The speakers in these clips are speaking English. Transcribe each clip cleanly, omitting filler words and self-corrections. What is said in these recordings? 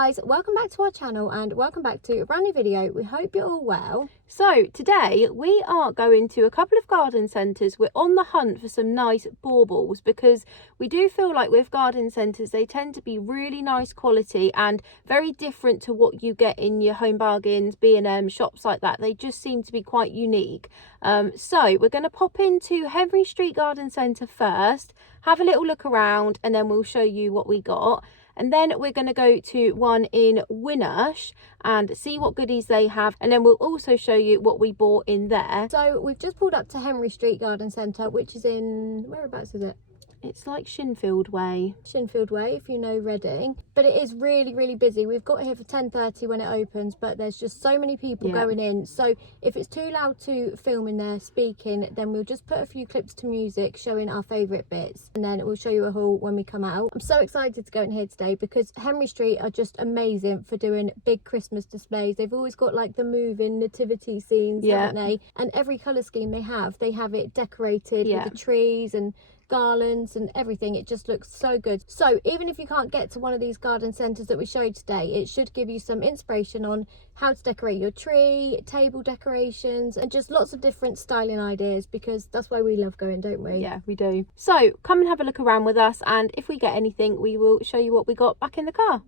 guys, welcome back to our channel and welcome back to a brand new video. We hope you're all well. So today we are going to a couple of garden centres. We're on the hunt for some nice baubles because we do feel like with garden centres they tend to be really nice quality and very different to what you get in your Home Bargains, B&M shops like that. They just seem to be quite unique. So we're going to pop into Henry Street Garden Centre first, have a little look around, and then we'll show you what we got. And then we're going to go to one in Winnersh and see what goodies they have. And then we'll also show you what we bought in there. So we've just pulled up to Henry Street Garden Centre, which is in, whereabouts is it? It's like Shinfield Way. Shinfield Way, if you know Reading. But it is really busy. We've got here for 10:30 when it opens, but there's just so many people going in. So if it's too loud to film in there speaking, then we'll just put a few clips to music showing our favourite bits. And then we'll show you a haul when we come out. I'm so excited to go in here today because Henry Street are just amazing for doing big Christmas displays. They've always got like the moving nativity scenes, haven't they? And every colour scheme they have it decorated with the trees and garlands and everything. It just looks so good. So even if you can't get to one of these garden centres that we showed today, it should give you some inspiration on how to decorate your tree, table decorations, and just lots of different styling ideas, because that's why we love going, don't we? Yeah, we do. So come and have a look around with us, and if we get anything we will show you what we got back in the car.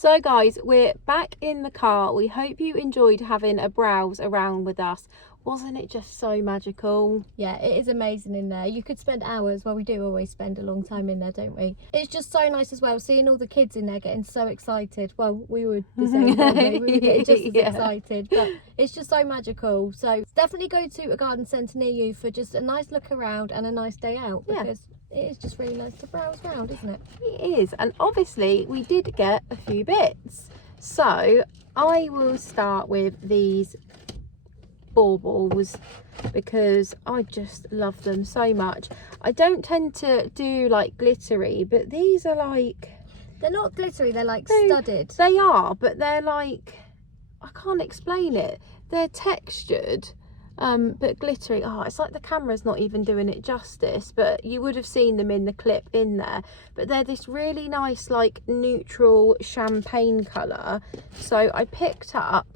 So guys, we're back in the car. We hope you enjoyed having a browse around with us. Wasn't it just so magical? Yeah, it is amazing in there. You could spend hours. Well, we do always spend a long time in there, don't we? It's just so nice as well, seeing all the kids in there getting so excited. Well, we were the same, weren't we? We were getting just as excited, but it's just so magical. So definitely go to a garden centre near you for just a nice look around and a nice day out, because it is just really nice to browse around, isn't it? It is. And obviously we did get a few bits. So I will start with these baubles because I just love them so much. I don't tend to do like glittery, but these are like, they're not glittery, they're like studded. They are, but they're like, I can't explain it. They're textured, but glittery. Oh, it's like the camera's not even doing it justice, but you would have seen them in the clip in there. But they're this really nice like neutral champagne colour. So I picked up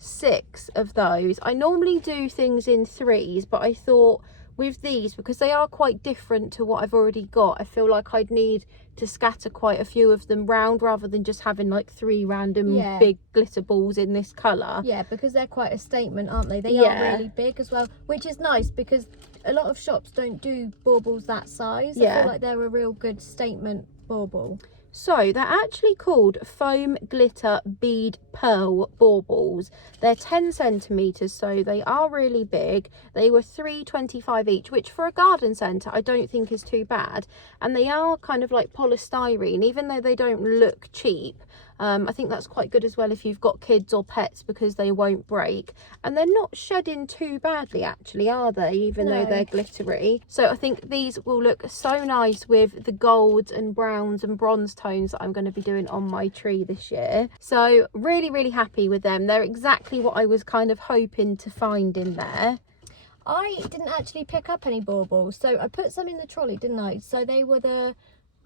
6 of those. I normally do things in 3s, but I thought with these, because they are quite different to what I've already got, I feel like I'd need to scatter quite a few of them round rather than just having like 3 random big glitter balls in this colour. Yeah, because they're quite a statement, aren't they? They are really big as well, which is nice because a lot of shops don't do baubles that size. I feel like they're a real good statement bauble. So they're actually called foam glitter bead pearl baubles. They're 10 centimetres, so they are really big. They were $3.25 each, which for a garden centre I don't think is too bad. And they are kind of like polystyrene, even though they don't look cheap. I think that's quite good as well if you've got kids or pets, because they won't break. And they're not shedding too badly actually, are they? Even though they're glittery. So I think these will look so nice with the golds and browns and bronze tones that I'm going to be doing on my tree this year. So really, really happy with them. They're exactly what I was kind of hoping to find in there. I didn't actually pick up any baubles, so I put some in the trolley, didn't I? So they were the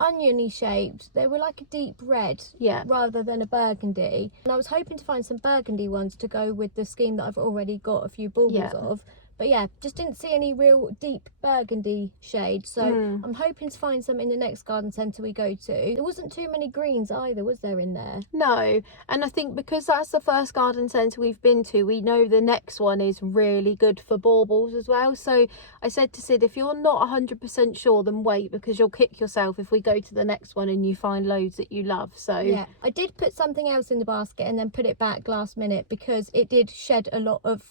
oniony shaped. They were like a deep red rather than a burgundy, and I was hoping to find some burgundy ones to go with the scheme that I've already got a few baubles of. But yeah, just didn't see any real deep burgundy shade, so I'm hoping to find some in the next garden centre we go to. There wasn't too many greens either, was there, in there? No, and I think because that's the first garden centre we've been to, we know the next one is really good for baubles as well. So I said to Sid, if you're not 100% sure, then wait, because you'll kick yourself if we go to the next one and you find loads that you love. So yeah, I did put something else in the basket and then put it back last minute because it did shed a lot of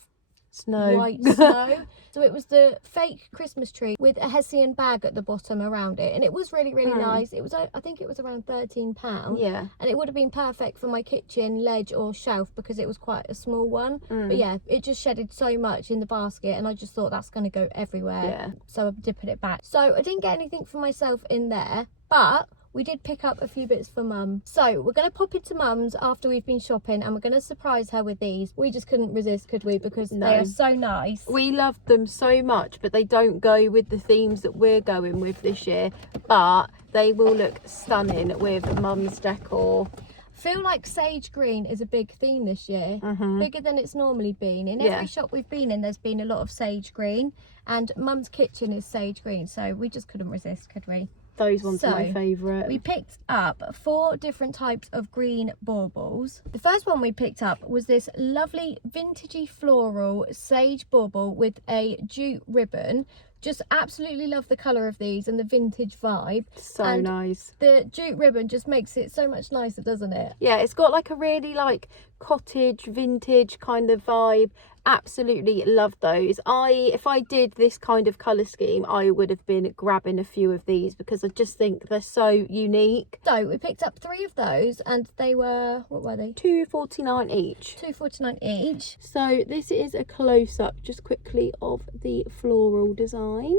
white snow. So it was the fake Christmas tree with a Hessian bag at the bottom around it, and it was really nice. It was, I think it was around £13. Yeah, and it would have been perfect for my kitchen ledge or shelf because it was quite a small one. But yeah, it just shedded so much in the basket, and I just thought that's going to go everywhere. So I did put it back. So I didn't get anything for myself in there, but we did pick up a few bits for Mum. So we're going to pop into Mum's after we've been shopping, and we're going to surprise her with these. We just couldn't resist, could we? Because they are so nice. We loved them so much, but they don't go with the themes that we're going with this year. But they will look stunning with Mum's decor. Feel like sage green is a big theme this year, bigger than it's normally been. In every shop we've been in, there's been a lot of sage green, and Mum's kitchen is sage green, so we just couldn't resist, could we? Those ones are my favourite. We picked up 4 different types of green baubles. The first one we picked up was this lovely vintagey floral sage bauble with a jute ribbon. Just absolutely love the colour of these and the vintage vibe. So nice. The jute ribbon just makes it so much nicer, doesn't it? Yeah, it's got like a really like cottage vintage kind of vibe. Absolutely love those. If I did this kind of colour scheme, I would have been grabbing a few of these because I just think they're so unique. So we picked up 3 of those, and they were, what were they? $2.49 each. $2.49 each. So this is a close-up just quickly of the floral design.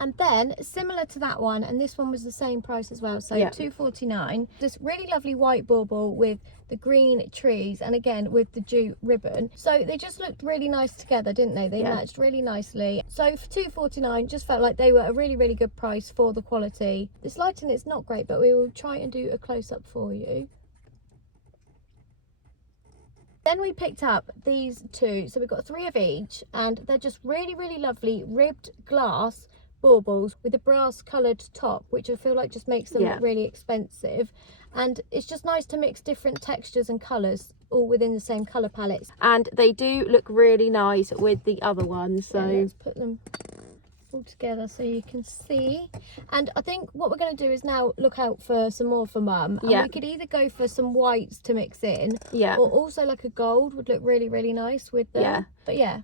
And then similar to that one, and this one was the same price as well, so $2.49. This really lovely white bauble with the green trees, and again with the jute ribbon. So they just looked really nice together, didn't they? They matched really nicely. So for $2.49, just felt like they were a really good price for the quality. This lighting is not great, but we will try and do a close-up for you. Then we picked up these 2, so we've got 3 of each, and they're just really lovely ribbed glass baubles with a brass coloured top, which I feel like just makes them Yeah. look really expensive. And it's just nice to mix different textures and colours all within the same colour palettes. And they do look really nice with the other ones. So yeah, let's put them all together so you can see. And I think what we're going to do is now look out for some more for Mum. And Yeah. we could either go for some whites to mix in, yeah, or also like a gold would look really, really nice with them. Yeah. But yeah,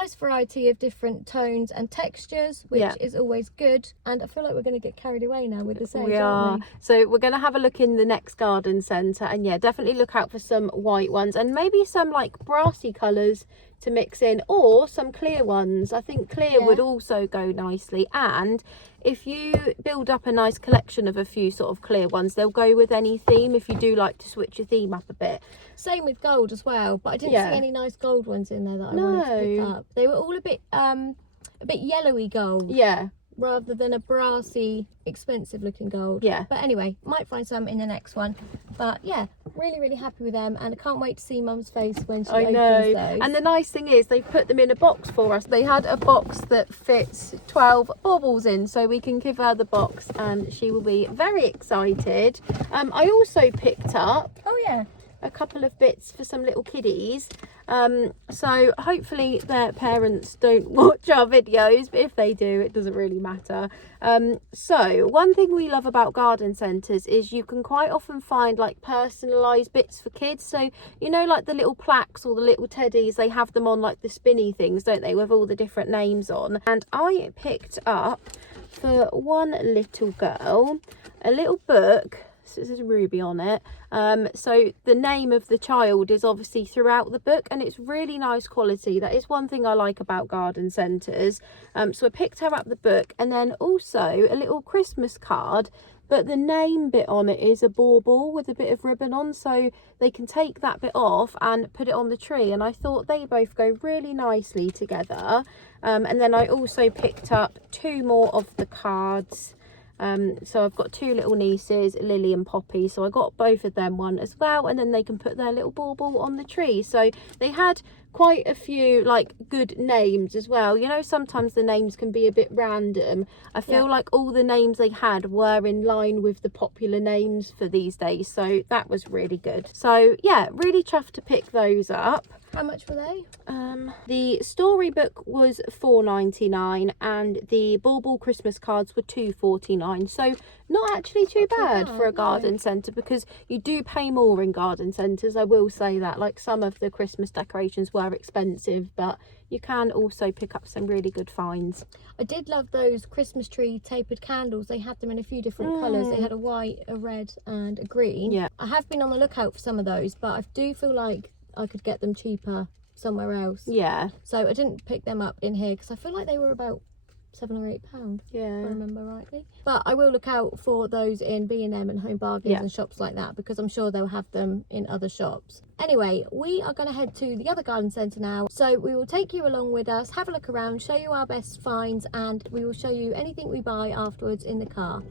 nice variety of different tones and textures, which Yeah. is always good. And I feel like we're going to get carried away now with the sage, we are. aren't we? So we're going to have a look in the next garden centre, and yeah, definitely look out for some white ones and maybe some like brassy colours to mix in, or some clear ones. I think clear Yeah. would also go nicely. And if you build up a nice collection of a few sort of clear ones, they'll go with any theme if you do like to switch your theme up a bit. Same with gold as well, but I didn't Yeah. see any nice gold ones in there that I wanted to pick No. up. They were all a bit yellowy gold, Yeah, rather than a brassy, expensive looking gold. yeah. But anyway, might find some in the next one. But yeah, really, really happy with them, and I can't wait to see Mum's face when she I opens know. those. And the nice thing is they've put them in a box for us. They had a box that fits 12 baubles in, so we can give her the box and she will be very excited. I also picked up Oh yeah. a couple of bits for some little kiddies. So hopefully their parents don't watch our videos, but if they do, it doesn't really matter. So one thing we love about garden centres is you can quite often find like personalised bits for kids. So you know, like the little plaques or the little teddies, they have them on like the spinny things, don't they, with all the different names on. And I picked up for one little girl a little book. So this is Ruby on it. So the name of the child is obviously throughout the book, and it's really nice quality. That is one thing I like about garden centres. So I picked her up the book, and then also a little Christmas card, but the name bit on it is a bauble with a bit of ribbon on, so they can take that bit off and put it on the tree. And I thought they both go really nicely together. And then I also picked up 2 more of the cards. So I've got 2 little nieces, Lily and Poppy, so I got both of them one as well, and then they can put their little bauble on the tree. So they had quite a few like good names as well. You know, sometimes the names can be a bit random. I feel like all the names they had were in line with the popular names for these days, so that was really good. So yeah, really chuffed to pick those up. How much were they? The storybook was $4.99 and the bauble Christmas cards were $2.49. So not actually too bad for a garden centre, because you do pay more in garden centres, I will say that. Like some of the Christmas decorations were expensive, but you can also pick up some really good finds. I did love those Christmas tree tapered candles. They had them in a few different colours. They had a white, a red and a green. Yeah. I have been on the lookout for some of those, but I do feel like I could get them cheaper somewhere else. Yeah. So I didn't pick them up in here because I feel like they were about £7 or £8, Yeah. if I remember rightly. But I will look out for those in B&M and Home Bargains and shops like that, because I'm sure they'll have them in other shops. Anyway, we are going to head to the other garden centre now. So we will take you along with us, have a look around, show you our best finds, and we will show you anything we buy afterwards in the car.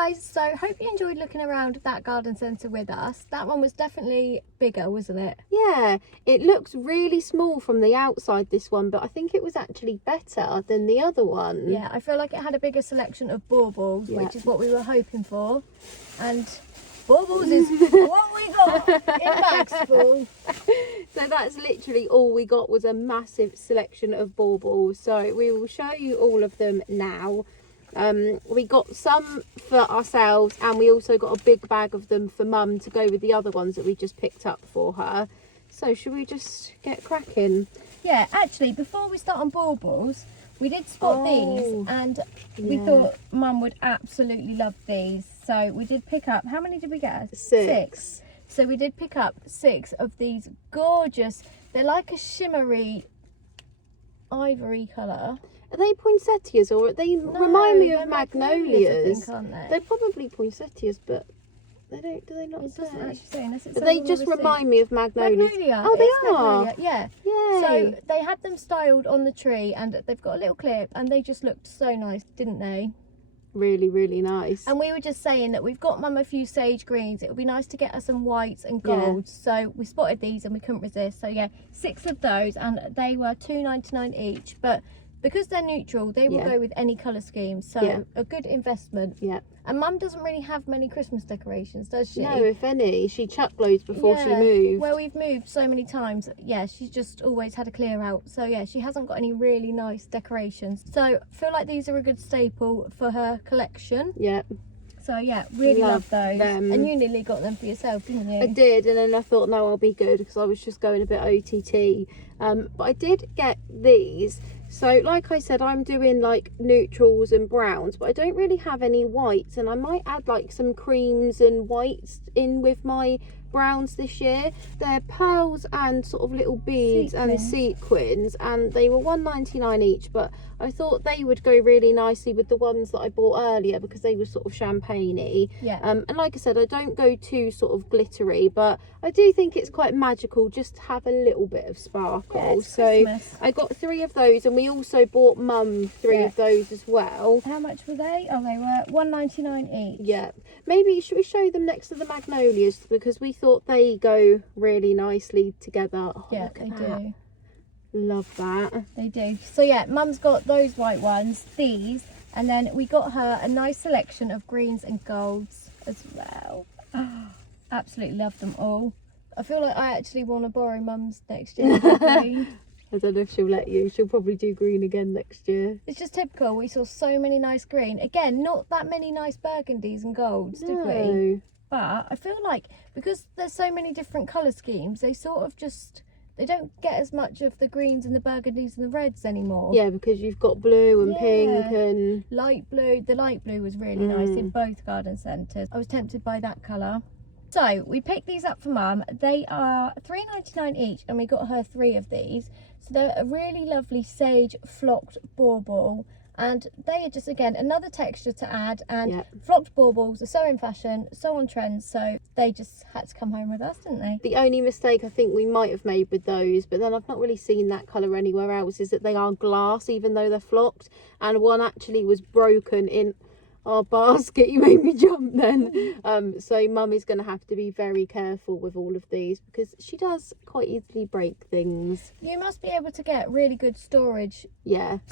guys, so hope you enjoyed looking around that garden centre with us. That one was definitely bigger, wasn't it? Yeah, it looks really small from the outside, this one, but I think it was actually better than the other one. Yeah, I feel like it had a bigger selection of baubles, which is what we were hoping for. And baubles is what we got in bags full. So that's literally all we got, was a massive selection of baubles. So we will show you all of them now. We got some for ourselves, and we also got a big bag of them for Mum to go with the other ones that we just picked up for her. So should we just get cracking? Yeah, actually, before we start on baubles, we did spot these, and we thought Mum would absolutely love these. So we did pick up, how many did we get? 6. So we did pick up 6 of these gorgeous, they're like a shimmery ivory colour. Are they poinsettias, or they remind me of magnolias? I think, aren't they? They're probably poinsettias, but they don't. Do they not It say? doesn't actually say unless it But says they on just the remind me of magnolias. Magnolia. Oh, It's they are. Magnolia, yeah. Yay. So they had them styled on the tree, and they've got a little clip, and they just looked so nice, didn't they? Really, really nice. And we were just saying that we've got Mum a few sage greens. It would be nice to get her some whites and golds. So we spotted these and we couldn't resist. So yeah, 6 of those, and they were $2.99 each. But because they're neutral, they will go with any colour scheme. So a good investment. Yeah. And Mum doesn't really have many Christmas decorations, does she? No, if any. She chucked loads before she moved. Well, we've moved so many times. Yeah, she's just always had a clear out. So yeah, she hasn't got any really nice decorations. So I feel like these are a good staple for her collection. Yeah. So yeah, really love those. them. And you nearly got them for yourself, didn't you? I did, and then I thought, no, I'll be good, because I was just going a bit OTT. But I did get these. So like I said, I'm doing like neutrals and browns, but I don't really have any whites, and I might add like some creams and whites in with my browns this year. They're pearls and sort of little beads and sequins, and they were $1.99 each, but I thought they would go really nicely with the ones that I bought earlier, because they were sort of champagne-y. Yeah. And like I said, I don't go too sort of glittery, but I do think it's quite magical just to have a little bit of sparkle. Yeah, it's so Christmas. I got 3 of those, and we also bought Mum 3 of those as well. How much were they? Oh, they were $1.99 each. Yeah, maybe should we show them next to the magnolias, because we thought they go really nicely together. Oh, Yeah, look at they that. do. Love that. They do. So yeah, Mum's got those white ones, these, and then we got her a nice selection of greens and golds as well. Absolutely love them all. I feel like I actually want to borrow Mum's next year. I don't know if she'll let you. She'll probably do green again next year. It's just typical. We saw so many nice green. Again, not that many nice burgundies and golds, did we? No. But I feel like because there's so many different colour schemes, they sort of just, they don't get as much of the greens and the burgundies and the reds anymore. Yeah, because you've got blue and pink and light blue. The light blue was really nice in both garden centres. I was tempted by that colour. So we picked these up for Mum. They are $3.99 each, and we got her 3 of these. So they're a really lovely sage flocked bauble, and they are just, again, another texture to add. And flocked baubles are so in fashion, so on trend, so they just had to come home with us, didn't they? the only mistake I think we might have made with those, but then I've not really seen that colour anywhere else, is that they are glass even though they're flocked, and one actually was broken in our basket. You made me jump then. So Mum is going to have to be very careful with all of these, because she does quite easily break things. You must be able to get really good storage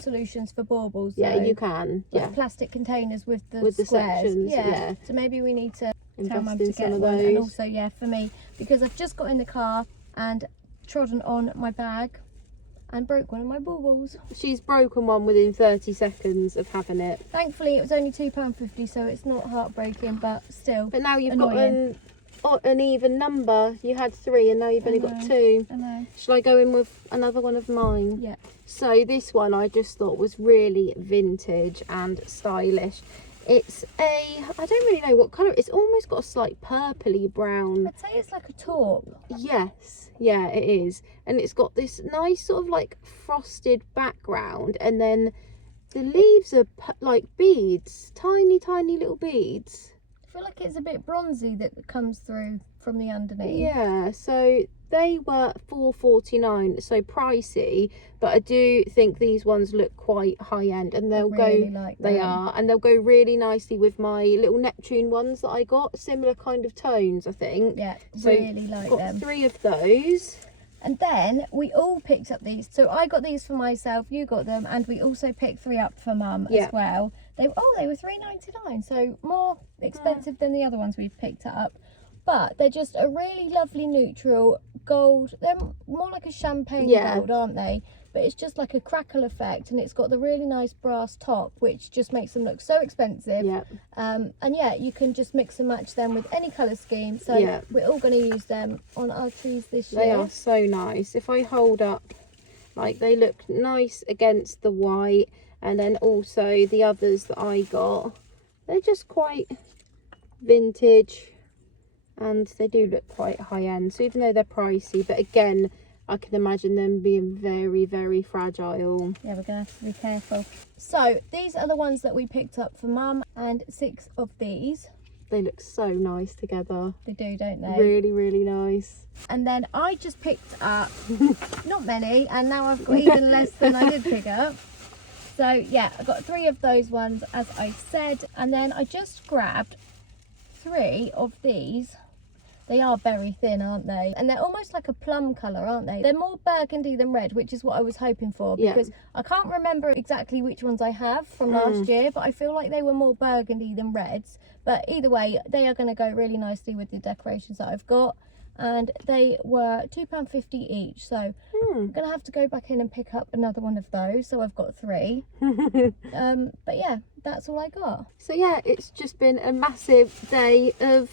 solutions for baubles. Yeah, though. you can. Like plastic containers with the with the squares. sections. Yeah. So maybe we need to tell Mum Invest to in get some of one. those. And also, for me, because I've just got in the car and trodden on my bag and broke one of my baubles. She's broken one within 30 seconds of having it. Thankfully, it was only £2.50, so it's not heartbreaking, but still. But now you've annoying. got an even number. You had 3 and now you've only got 2. I know. Shall I go in with another one of mine? Yeah. So this one I just thought was really vintage and stylish. It's I don't really know what colour. It's almost got a slight purpley brown. I'd say it's like a taupe. Yes, yeah, it is. And it's got this nice sort of like frosted background, and then the leaves are like beads, tiny little beads. I feel like it's a bit bronzy that comes through from the underneath. Yeah, so they were $4.49, so pricey, but I do think these ones look quite high end, and they'll really go like they them. are, and they'll go really nicely with my little Neptune ones that I got, similar kind of tones, I think. Yeah, So really like got them. 3 of those. And then we all picked up these. So I got these for myself, you got them, and we also picked 3 up for Mum as well. They were $3.99, so more expensive than the other ones we've picked up. But they're just a really lovely neutral gold. They're more like a champagne gold, aren't they? But it's just like a crackle effect, and it's got the really nice brass top, which just makes them look so expensive. And yeah, you can just mix and match them with any colour scheme. So we're all going to use them on our trees this year. They are so nice. If I hold up, like, they look nice against the white, and then also the others that I got, they're just quite vintage, and they do look quite high end, so even though they're pricey, but again, I can imagine them being very, very fragile. Yeah, we're gonna have to be careful. So these are the ones that we picked up for Mum, and 6 of these. They look so nice together. They do, don't they? Really, really nice. And then I just picked up not many, and now I've got even less than I did pick up. So yeah, I got 3 of those ones, as I said, and then I just grabbed 3 of these. They are very thin, aren't they? And they're almost like a plum colour, aren't they? They're more burgundy than red, which is what I was hoping for, because I can't remember exactly which ones I have from last year, but I feel like they were more burgundy than reds. But either way, they are going to go really nicely with the decorations that I've got. And they were £2.50 each, so I'm going to have to go back in and pick up another one of those. So I've got 3. But yeah, that's all I got. So yeah, it's just been a massive day of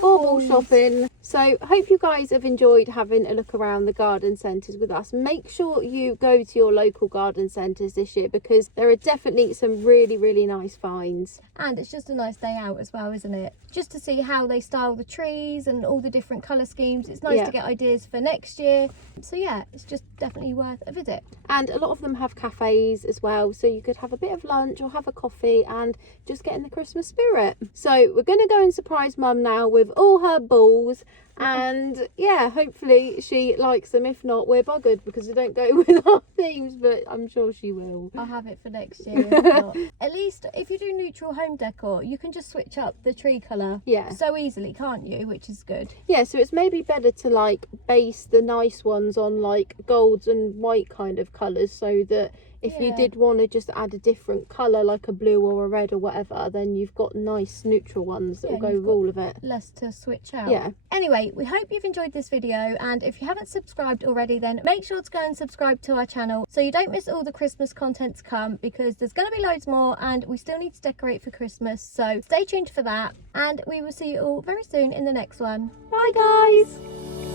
bauble shopping. So hope you guys have enjoyed having a look around the garden centres with us. Make sure you go to your local garden centres this year, because there are definitely some really, really nice finds. And it's just a nice day out as well, isn't it? Just to see how they style the trees and all the different colour schemes. It's nice to get ideas for next year. So yeah, it's just definitely worth a visit. And a lot of them have cafes as well, so you could have a bit of lunch or have a coffee and just get in the Christmas spirit. So we're going to go and surprise Mum now with all her balls, and yeah, hopefully she likes them. If not, we're buggered because we don't go with our themes, but I'm sure she will. I'll have it for next year. If not. At least if you do neutral home decor, you can just switch up the tree colour so easily, can't you? Which is good. Yeah, so it's maybe better to like base the nice ones on like golds and white kind of colours, so that if you did want to just add a different colour, like a blue or a red or whatever, then you've got nice neutral ones that will go with all of it. Less to switch out. Yeah. Anyway, we hope you've enjoyed this video, and if you haven't subscribed already, then make sure to go and subscribe to our channel so you don't miss all the Christmas content to come, because there's going to be loads more and we still need to decorate for Christmas. So stay tuned for that, and we will see you all very soon in the next one. Bye guys.